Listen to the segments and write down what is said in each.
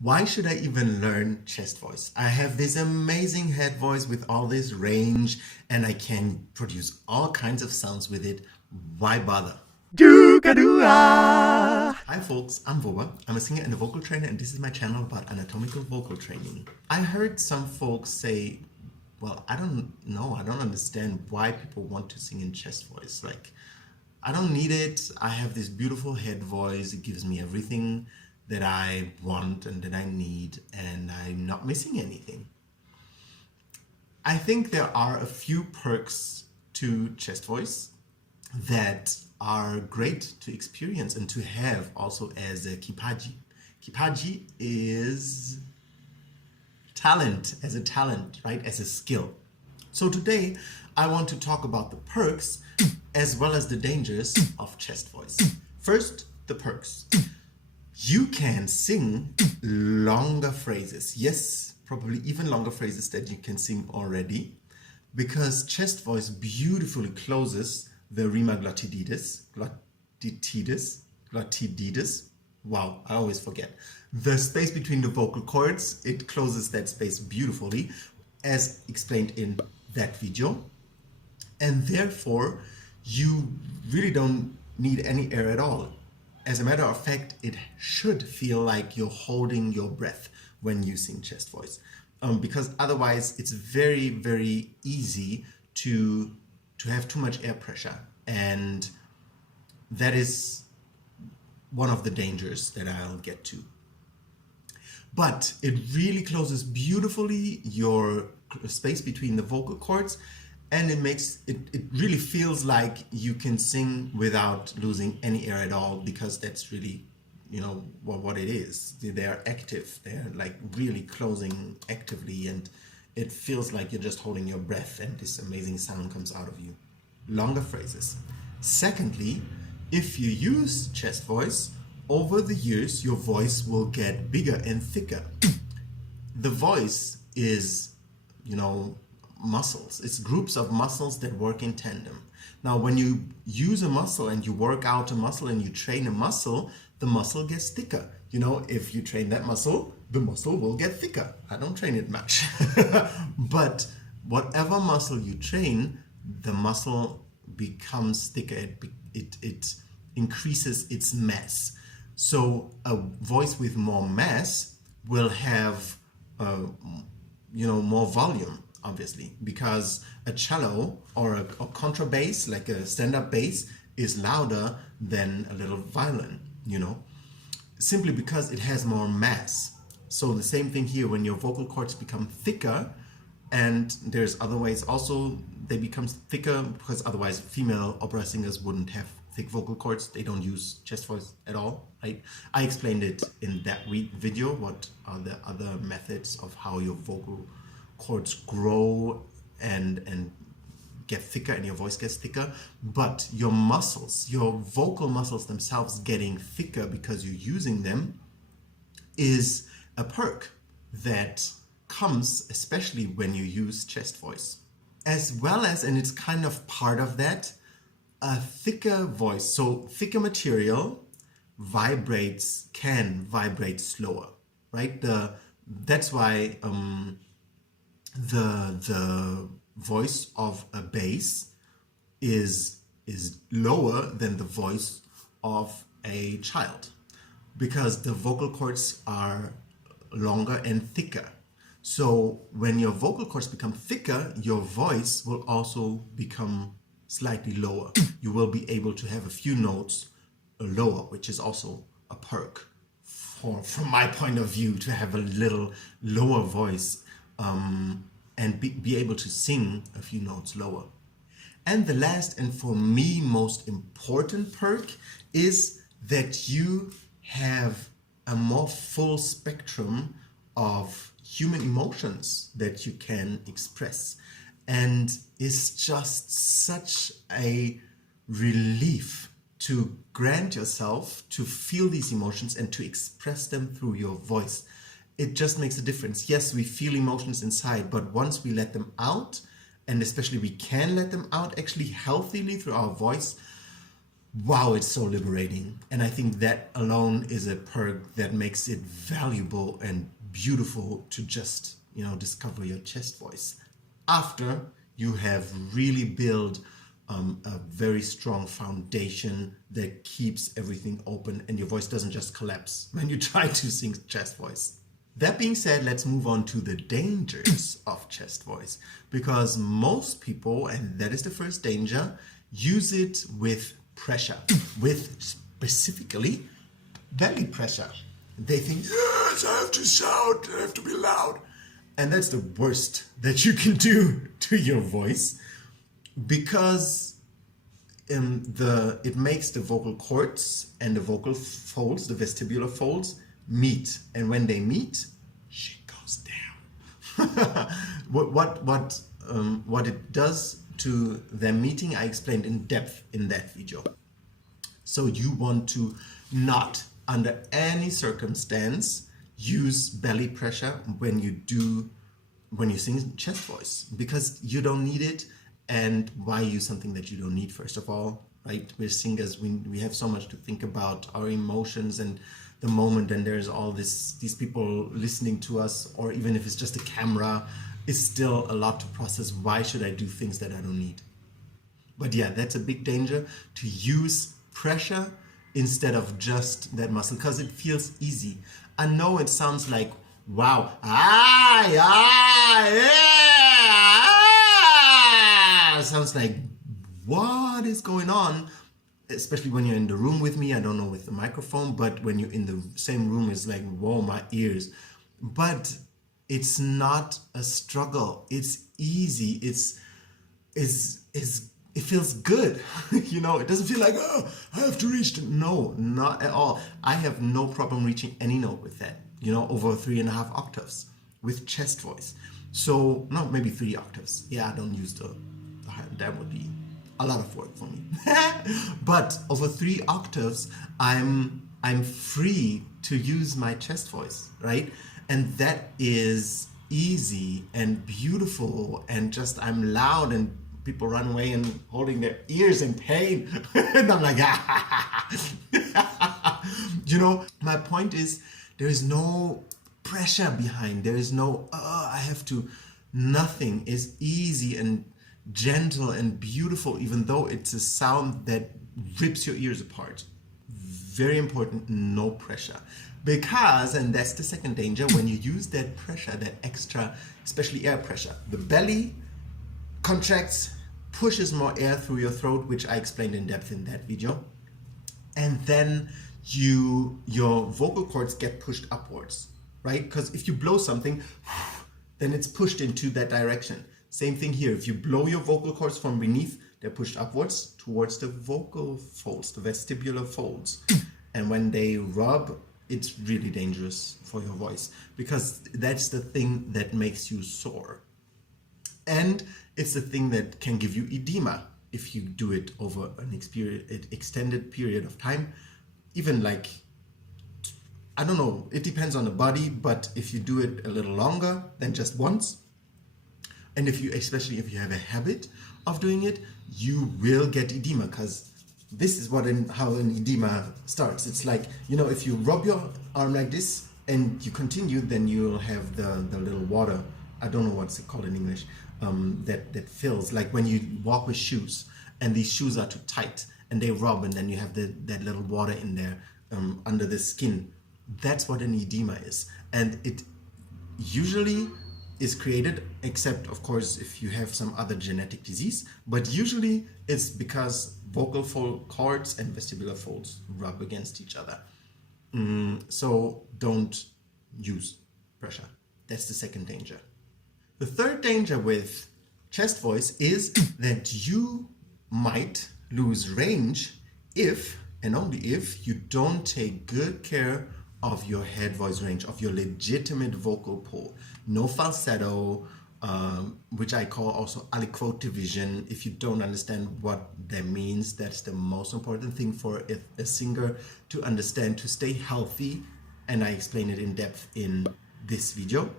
Why should I even learn chest voice? I have this amazing head voice with all this range and I can produce all kinds of sounds with it. Why bother? Hi folks, I'm Voba. I'm a singer and a vocal trainer and this is my channel about anatomical vocal training. I heard some folks say, well, I don't know, I don't understand why people want to sing in chest voice. Like, I don't need it. I have this beautiful head voice. It gives me everything that I want and that I need, and I'm not missing anything. I think there are a few perks to chest voice that are great to experience and to have also as a kipaji. Kipaji is talent, as a talent, right? As a skill. So today I want to talk about the perks as well as the dangers of chest voice. First, the perks. You can sing longer phrases. Yes, probably even longer phrases that you can sing already, because chest voice beautifully closes the rima glottidis. Wow, I always forget. The space between the vocal cords, it closes that space beautifully, as explained in that video. And therefore, you really don't need any air at all. As a matter of fact, it should feel like you're holding your breath when you sing chest voice, because otherwise it's very, very easy to have too much air pressure, and that is one of the dangers that I'll get to. But it really closes beautifully your space between the vocal cords, and it makes it really feels like you can sing without losing any air at all, because that's really, you know, what it is. They're active, they're like really closing actively, and it feels like you're just holding your breath and this amazing sound comes out of you. Longer phrases. Secondly, if you use chest voice, over the years your voice will get bigger and thicker. The voice is, you know, muscles. It's groups of muscles that work in tandem. Now, when you use a muscle and you work out a muscle and you train a muscle, the muscle gets thicker. You know, if you train that muscle, the muscle will get thicker. I don't train it much. But whatever muscle you train, the muscle becomes thicker. It increases its mass. So a voice with more mass will have, more volume, obviously, because a cello or a contrabass, like a stand-up bass, is louder than a little violin, you know, simply because it has more mass. So the same thing here, when your vocal cords become thicker, and there's other ways also they become thicker, because otherwise female opera singers wouldn't have thick vocal cords. They don't use chest voice at all, right? I explained it in that video, what are the other methods of how your vocal cords grow and get thicker and your voice gets thicker. But your muscles, your vocal muscles themselves getting thicker because you're using them, is a perk that comes especially when you use chest voice. As well as, and it's kind of part of that, a thicker voice. So thicker material can vibrate slower, right? That's why the voice of a bass is lower than the voice of a child, because the vocal cords are longer and thicker. So when your vocal cords become thicker, your voice will also become slightly lower. You will be able to have a few notes lower, which is also a perk from my point of view, to have a little lower voice and be able to sing a few notes lower. And the last, and for me most important perk, is that you have a more full spectrum of human emotions that you can express. And it's just such a relief to grant yourself to feel these emotions and to express them through your voice. It just makes a difference. Yes, we feel emotions inside, but once we let them out, and especially we can let them out actually healthily through our voice, wow, it's so liberating. And I think that alone is a perk that makes it valuable and beautiful to just, discover your chest voice after you have really built a very strong foundation that keeps everything open and your voice doesn't just collapse when you try to sing chest voice. That being said, let's move on to the dangers of chest voice, because most people, and that is the first danger, use it with pressure, with specifically belly pressure. They think, yes, I have to shout, I have to be loud. And that's the worst that you can do to your voice, because it makes the vocal cords and the vocal folds, the vestibular folds, meet. And when they meet, shit goes down. What it does to them meeting, I explained in depth in that video. So you want to not, under any circumstance, use belly pressure when you sing chest voice, because you don't need it. And why use something that you don't need? First of all, right? We're singers. We have so much to think about, our emotions and the moment. And there's all these people listening to us, or even if it's just a camera, is still a lot to process. Why should I do things that I don't need? But yeah, that's a big danger, to use pressure instead of just that muscle, because it feels easy. I know it sounds like, wow, it sounds like, what is going on? Especially when you're in the room with me, I don't know with the microphone, but when you're in the same room, it's like, whoa, my ears. But it's not a struggle. It's easy. It feels good. It doesn't feel like, oh, I have to reach. No, not at all. I have no problem reaching any note with that, over 3.5 octaves with chest voice. So, no, maybe 3 octaves. Yeah, I don't use the high. That would be a lot of work for me. But over 3 octaves, I'm free to use my chest voice, right? And that is easy and beautiful, and just I'm loud, and people run away and holding their ears in pain. And I'm like, my point is, there is no pressure behind. There is no, I have to. Nothing is easy and gentle and beautiful, even though it's a sound that rips your ears apart. Very important, no pressure. Because, and that's the second danger, when you use that pressure, that extra, especially air pressure, the belly contracts, pushes more air through your throat, which I explained in depth in that video. And then your vocal cords get pushed upwards, right? Because if you blow something, then it's pushed into that direction. Same thing here. If you blow your vocal cords from beneath, they're pushed upwards towards the vocal folds, the vestibular folds. And when they rub, it's really dangerous for your voice, because that's the thing that makes you sore. And it's the thing that can give you edema if you do it over an extended period of time. Even like, I don't know, it depends on the body, but if you do it a little longer than just once, and especially if you have a habit of doing it, you will get edema, because this is how an edema starts. It's like, if you rub your arm like this and you continue, then you'll have the little water. I don't know what's it called in English, that fills, like when you walk with shoes and these shoes are too tight and they rub, and then you have that little water in there under the skin. That's what an edema is. And it usually is created, except of course if you have some other genetic disease, but usually it's because vocal fold cords and vestibular folds rub against each other. So don't use pressure. That's the second danger. The third danger with chest voice is that you might lose range if, and only if, you don't take good care of your head voice range, of your legitimate vocal pull. No falsetto, which I call also aliquot division. If you don't understand what that means, that's the most important thing for a singer to understand, to stay healthy. And I explain it in depth in this video.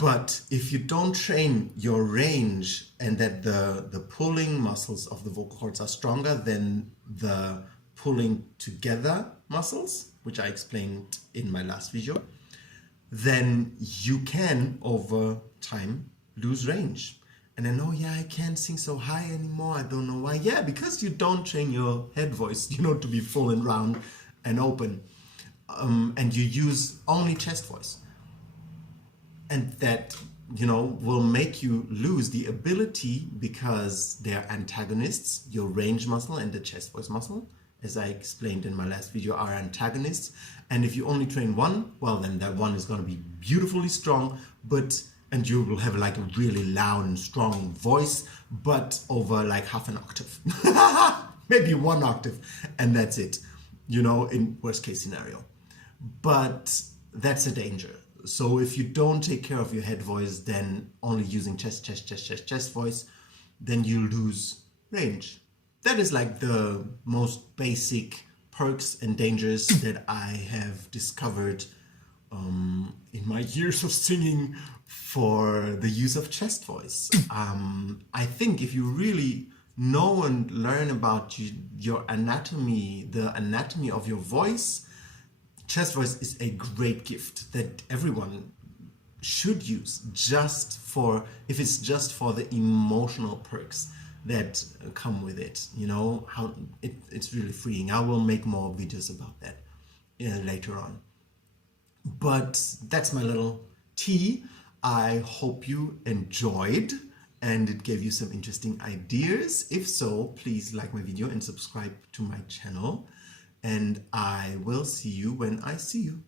But if you don't train your range and that the pulling muscles of the vocal cords are stronger than the pulling together muscles, which I explained in my last video, then you can over time lose range. And then, oh yeah, I can't sing so high anymore. I don't know why. Yeah, because you don't train your head voice, to be full and round and open. And you use only chest voice. And that, will make you lose the ability because they're antagonists. Your range muscle and the chest voice muscle, as I explained in my last video, are antagonists. And if you only train one, well, then that one is going to be beautifully strong, and you will have like a really loud and strong voice, but over like half an octave, maybe 1 octave, and that's it, in worst case scenario. But that's a danger. So if you don't take care of your head voice, then only using chest voice, then you lose range. That is like the most basic perks and dangers that I have discovered in my years of singing for the use of chest voice. I think if you really know and learn about your anatomy, the anatomy of your voice, chest voice is a great gift that everyone should use if it's just for the emotional perks that come with it. How it's really freeing. I will make more videos about that later on. But that's my little tea. I hope you enjoyed and it gave you some interesting ideas. If so, please like my video and subscribe to my channel. And I will see you when I see you.